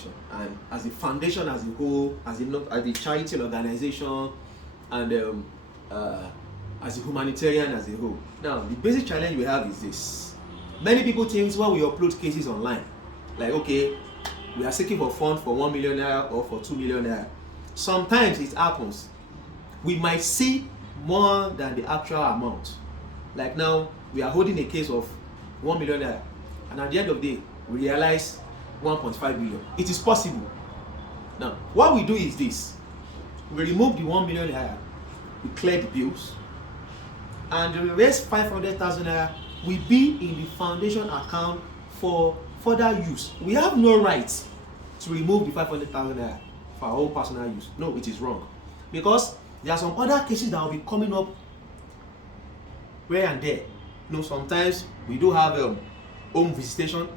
foundation, and as a foundation as a whole, as a charity organization, and as a humanitarian as a whole. Now, the basic challenge we have is this. Many people think when we upload cases online, like, okay, we are seeking for funds for 1 million naira or for 2 million naira. Sometimes it happens. We might see more than the actual amount. Like now, we are holding a case of 1 million naira, and at the end of the day, we realize 1.5 million. It is possible. Now, what we do is this. We remove the 1 million naira, we clear the bills, and the rest 500,000 naira will be in the foundation account for further use. We have no right to remove the 500,000 naira for our own personal use. No, it is wrong. Because there are some other cases that will be coming up where and there. You know, sometimes we do have home visitation.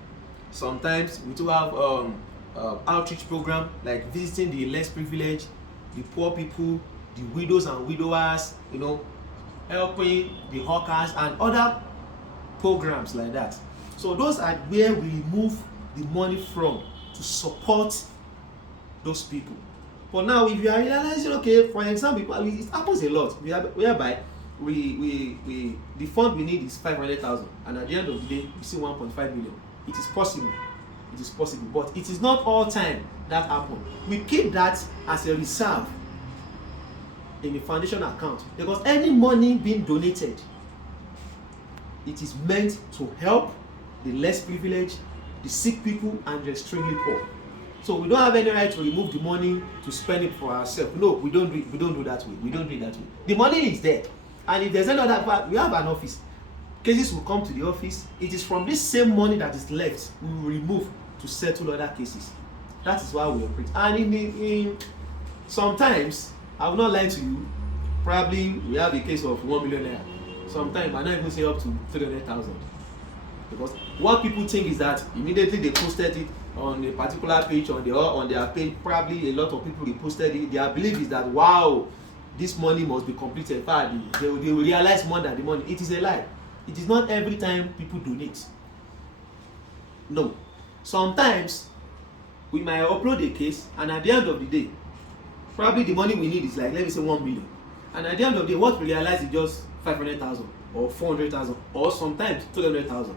Sometimes we do have outreach program, like visiting the less privileged, the poor people, the widows and widowers, you know, helping the hawkers and other programs like that. So those are where we remove the money from to support those people. But now, if you are realizing, okay, for example, it happens a lot, whereby the fund we need is 500,000, and at the end of the day, we see 1.5 million. It is possible. It is possible, but it is not all time that happens. We keep that as a reserve in the foundation account, because any money being donated, it is meant to help the less privileged, the sick people, and the extremely poor. So we don't have any right to remove the money to spend it for ourselves. No, we don't do it. We don't do that way. We don't do it that way. The money is there, and if there's any other part, we have an office. Cases will come to the office. It is from this same money that is left we will remove to settle other cases. That is why we operate. And in sometimes, I will not lie to you, probably we have a case of 1 million naira. Sometimes I not even say up to 300,000. Because what people think is that immediately they posted it on a particular page on their page, probably a lot of people reposted it. Their belief is that, wow, this money must be completed. In fact, they will realize more than the money. It is a lie. It is not every time people donate. No. Sometimes we might upload a case, and at the end of the day, probably the money we need is like, let me say 1 million. And at the end of the day, what we realize is just 500,000 or 400,000 or sometimes 200,000.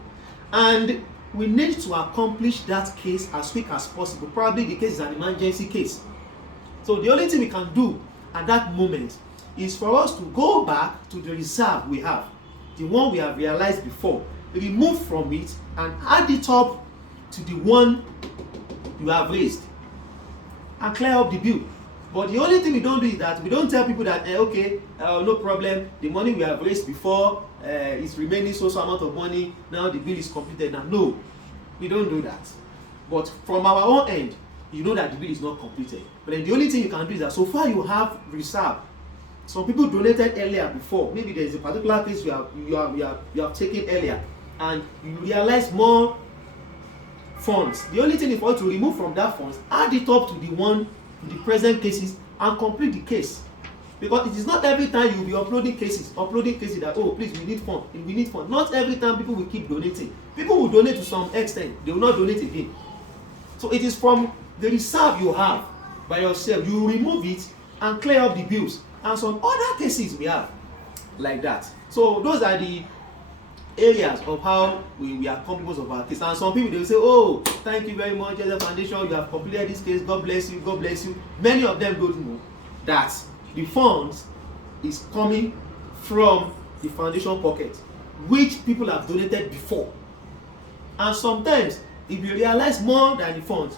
And we need to accomplish that case as quick as possible. Probably the case is an emergency case. So the only thing we can do at that moment is for us to go back to the reserve we have, the one we have realized before, remove from it and add it up to the one you have raised and clear up the bill. But the only thing we don't do is that we don't tell people that okay, no problem, the money we have raised before is remaining so amount of money, now the bill is completed. Now, no, we don't do that. But from our own end, you know that the bill is not completed. But then the only thing you can do is that so far you have reserve. Some people donated earlier before. Maybe there is a particular case you have taken earlier, and you realize more funds. The only thing is for you to remove from that funds, add it up to the present cases, and complete the case. Because it is not every time you will be uploading cases that, oh, please, we need fund. Not every time people will keep donating. People will donate to some extent, they will not donate again. So it is from the reserve you have by yourself, you remove it and clear up the bills. And some other cases we have like that. So those are the areas of how we are composed of our case. And some people, they will say, oh, thank you very much, GSF Foundation, you have completed this case, God bless you, God bless you. Many of them don't know that the funds is coming from the foundation pocket, which people have donated before. And sometimes, if you realize more than the funds,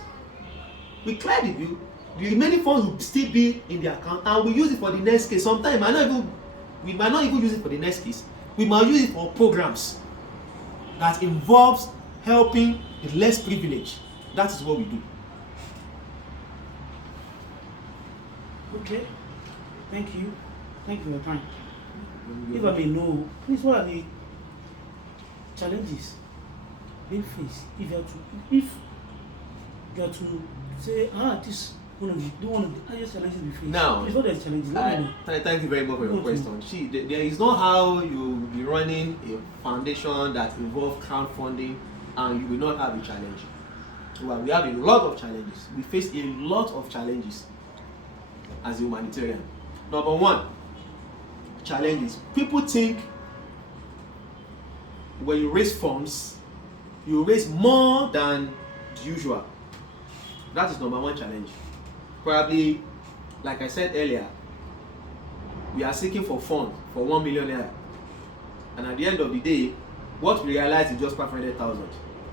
we clear the bill, the remaining funds will still be in the account, and we use it for the next case. Sometimes we might not even use it for the next case. We might use it for programs that involves helping the less privileged. That is what we do. Okay. Thank you. Thank you for your time. If I may know, please, what are the challenges being faced if you are to say, this one of the highest challenges we face? Now, please, what are the challenges? Thank you very much for your question. There is not how you will be running a foundation that involves crowdfunding and you will not have a challenge. Well, we have a lot of challenges. We face a lot of challenges as a humanitarian. Number one challenge is people think when you raise funds, you raise more than the usual. That is number one challenge. Probably, like I said earlier, we are seeking for funds for 1 million naira, and at the end of the day, what we realize is just 500,000.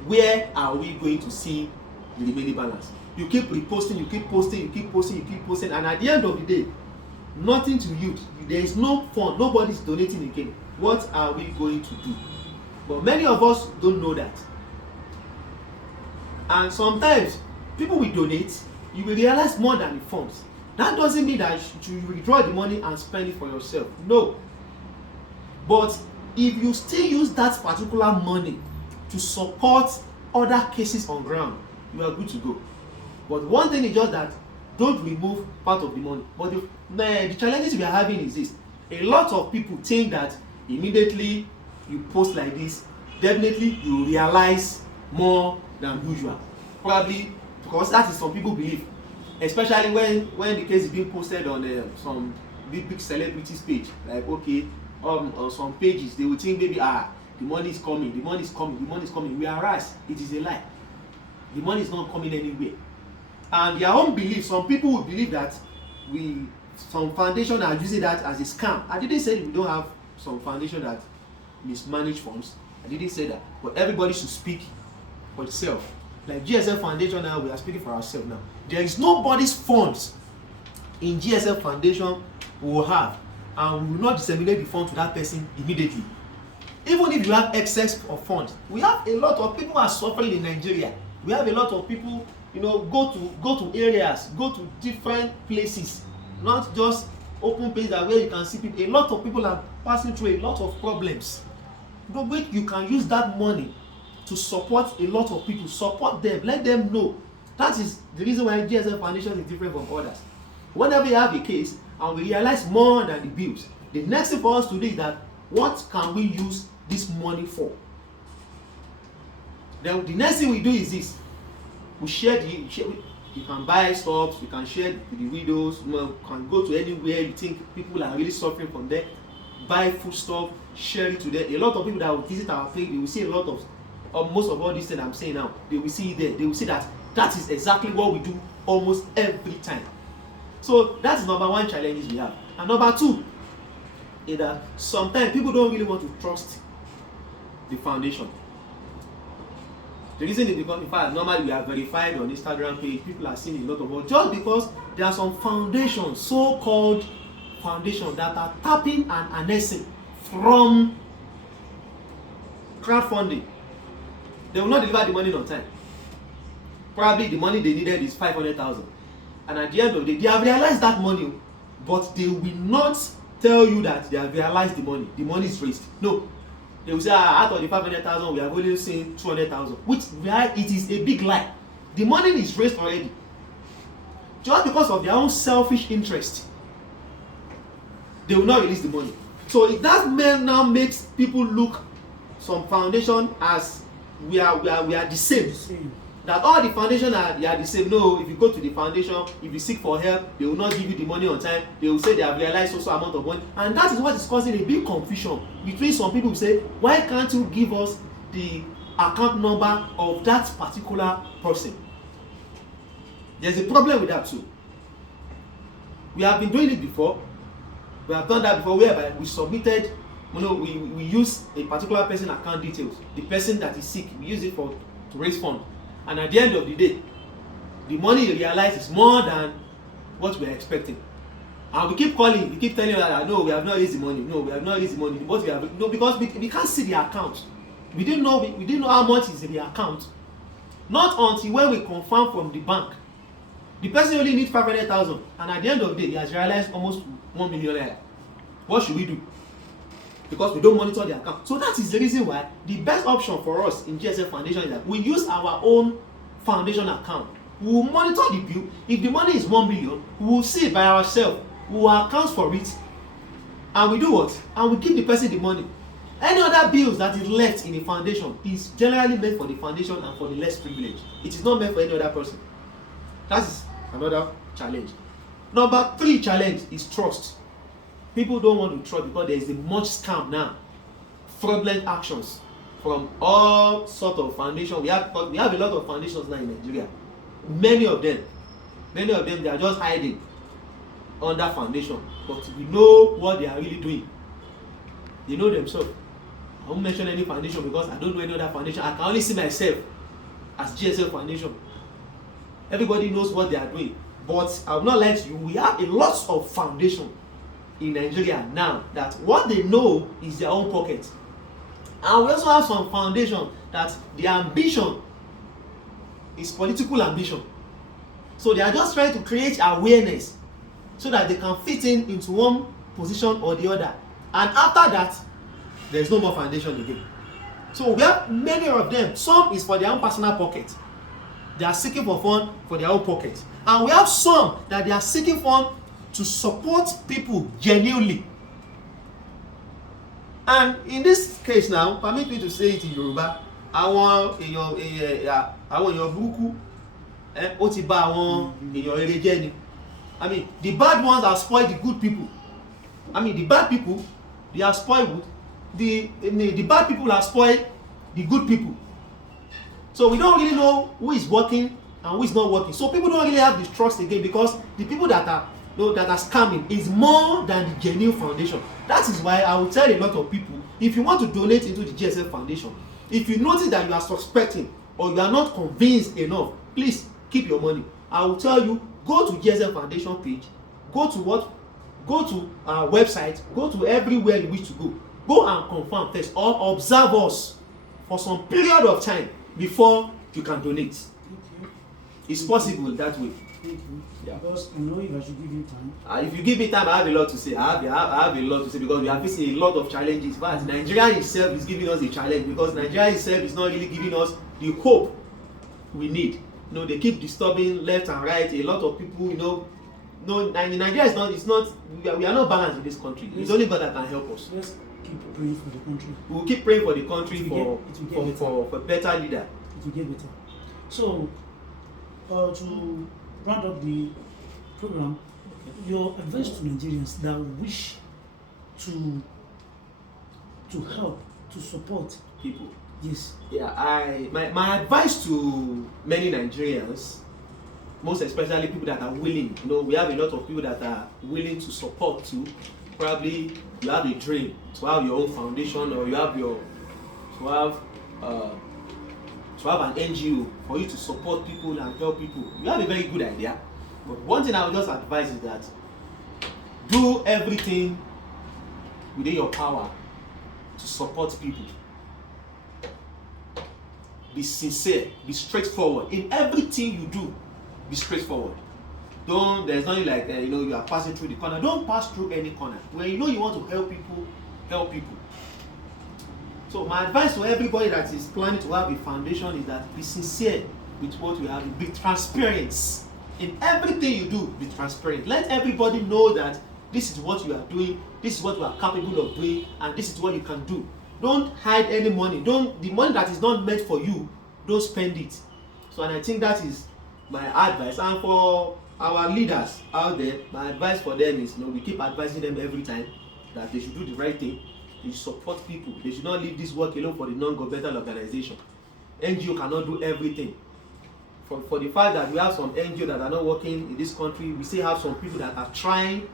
Where are we going to see the remaining balance? You keep reposting, you keep posting, you keep posting, you keep posting, and at the end of the day, nothing to yield. There is no fund, nobody is donating again. What are we going to do? But many of us don't know that. And sometimes people will donate, you will realize more than the funds. That doesn't mean that you withdraw the money and spend it for yourself. No. But if you still use that particular money to support other cases on ground, you are good to go. But one thing is just that don't remove part of the money. But the challenges we are having is this. A lot of people think that immediately you post like this, definitely you realize more than usual. Probably because that is some people believe, especially when the case is being posted on some big celebrities page. Like, okay, on some pages they will think maybe the money is coming, the money is coming, the money is coming. Whereas it is a lie. The money is not coming anywhere. And their own belief, some people will believe that some foundation are using that as a scam. I didn't say we don't have some foundation that mismanage funds. I didn't say that. But everybody should speak for itself. Like GSF Foundation now, we are speaking for ourselves now. There is nobody's funds in GSF Foundation we will have, and we will not disseminate the fund to that person immediately. Even if you have excess of funds, we have a lot of people who are suffering in Nigeria. We have a lot of people, go to areas, go to different places, not just open places where you can see people. A lot of people are passing through a lot of problems. But you can use that money to support a lot of people, support them, let them know. That is the reason why GSF Foundation is different from others. Whenever you have a case and we realize more than the bills, the next thing for us to do is that what can we use this money for? Then the next thing we do is this. We share you can buy stuff, you can share with the widows, you can go to anywhere you think people are really suffering from there, buy food stuff, share it to them. A lot of people that will visit our place, they will see a lot of most of all these things I'm saying now, they will see it there. They will see that is exactly what we do almost every time. So that's number one challenge we have. And number two is that sometimes people don't really want to trust the foundation. The reason is because, in fact, normally we are verified on Instagram page, people are seeing a lot of work, just because there are some foundations, so-called foundations, that are tapping and annexing from crowdfunding. They will not deliver the money on time. Probably the money they needed is 500,000. And at the end of the day, they have realized that money, but they will not tell you that they have realized the money. The money is raised. No. They will say, out of the 500,000, we have only seen 200,000. Which it is a big lie. The money is raised already. Just because of their own selfish interest, they will not release the money. So that now makes people look some foundation as we are the same. That all the foundation are the same. No, if you go to the foundation, if you seek for help, they will not give you the money on time. They will say they have realized also amount of money, and that is what is causing a big confusion between some people who say, why can't you give us the account number of that particular person? There's a problem with that too. We have been doing it before. We have done that before, whereby we submitted, we use a particular person account details. The person that is sick, we use it to raise funds. And at the end of the day, the money you realize is more than what we are expecting. And we keep calling, we keep telling you that no, we have not raised the money. No, we have not raised the money. What we have, no, because we can't see the account. We didn't know how much is in the account. Not until when we confirm from the bank. The person only needs 500,000, and at the end of the day, he has realized almost 1 million. What should we do? Because we don't monitor the account. So that is the reason why the best option for us in GSF Foundation is that we use our own foundation account. We will monitor the bill. If the money is 1 million, we will see it by ourselves. We will account for it. And we do what? And we give the person the money. Any other bills that is left in the foundation is generally meant for the foundation and for the less privileged. It is not meant for any other person. That is another challenge. Number 3 challenge is trust. People don't want to trust because there is a much scam now, fraudulent actions from all sort of foundations. We have a lot of foundations now in Nigeria. Many of them they are just hiding under foundation, but we know what they are really doing. They know themselves. I won't mention any foundation because I don't know any other foundation. I can only see myself as GSF foundation. Everybody knows what they are doing, but I will not lie to you. We have a lot of foundation in Nigeria now that what they know is their own pocket, and we also have some foundation that the ambition is political ambition. So they are just trying to create awareness so that they can fit into one position or the other, and after that there is no more foundation again. So we have many of them. Some is for their own personal pocket. They are seeking for fund for their own pocket, and we have some that they are seeking fund to support people genuinely. And in this case now, permit me to say it in Yoruba, àwọn èèyàn burúkú ó ti bà àwọn èèyàn rere jẹ́ ni. I mean, the bad ones have spoiled the good people. I mean, the bad people, they are spoiled. The bad people have spoiled the good people. So we don't really know who is working and who is not working. So people don't really have this trust again, because the people that are scamming is more than the genuine foundation. That is why I will tell a lot of people, if you want to donate into the GSF foundation, if you notice that you are suspecting or you are not convinced enough, please keep your money. I will tell you, go to GSF foundation page, go to our website, go to everywhere you wish to go and confirm first, or observe us for some period of time before you can donate. Okay. It's possible that way. Thank you. Yeah. Because I know if I should give you time. If you give me time, I have a lot to say. I have a lot to say, because we are facing a lot of challenges. But Nigeria itself is giving us a challenge, because Nigeria itself is not really giving us the hope we need. They keep disturbing left and right. A lot of people, Nigeria is not. We are not balanced in this country. It's only God that can help us. Let's keep praying for the country. We'll keep praying for the country for better leader. It will get better. So, to round up the program, your advice to Nigerians that wish to help, to support People. Yes. Yeah, my advice to many Nigerians, most especially people that are willing, we have a lot of people that are willing to support too. Probably you have a dream to have your own foundation, or you have to have an NGO for you to support people and help people. You have a very good idea, but one thing I would just advise is that do everything within your power to support people. Be sincere, be straightforward in everything you do. Be straightforward. There's nothing like you are passing through the corner. Don't pass through any corner. When you want to help people, help people. So my advice to everybody that is planning to have a foundation is that be sincere with what you have. Be transparent in everything you do. Be transparent. Let everybody know that this is what you are doing, this is what you are capable of doing, and this is what you can do. Don't hide any money. The money that is not meant for you, don't spend it. So, and I think that is my advice. And for our leaders out there, my advice for them is, we keep advising them every time that they should do the right thing. They should support people. They should not leave this work alone for the non-governmental organization. NGO cannot do everything. For the fact that we have some NGO that are not working in this country, we still have some people that are trying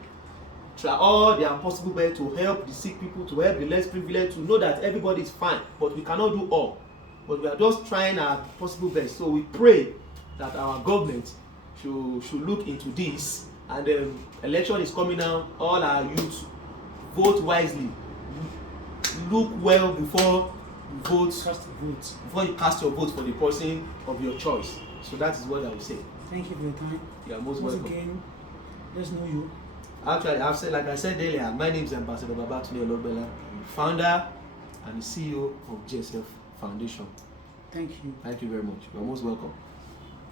all their possible best to help the sick people, to help the less privileged, to know that everybody is fine. But we cannot do all. But we are just trying our possible best. So we pray that our government should look into this. And the election is coming now. All our youth, vote wisely. Look well before you vote. Before you cast your vote for the person of your choice. So that is what I would say. Thank you for your time. You are most welcome. Again, let's know you. Actually, like I said earlier, my name is Ambassador Babatunde Ologbela, founder and CEO of GSF Foundation. Thank you. Thank you very much. You are most welcome.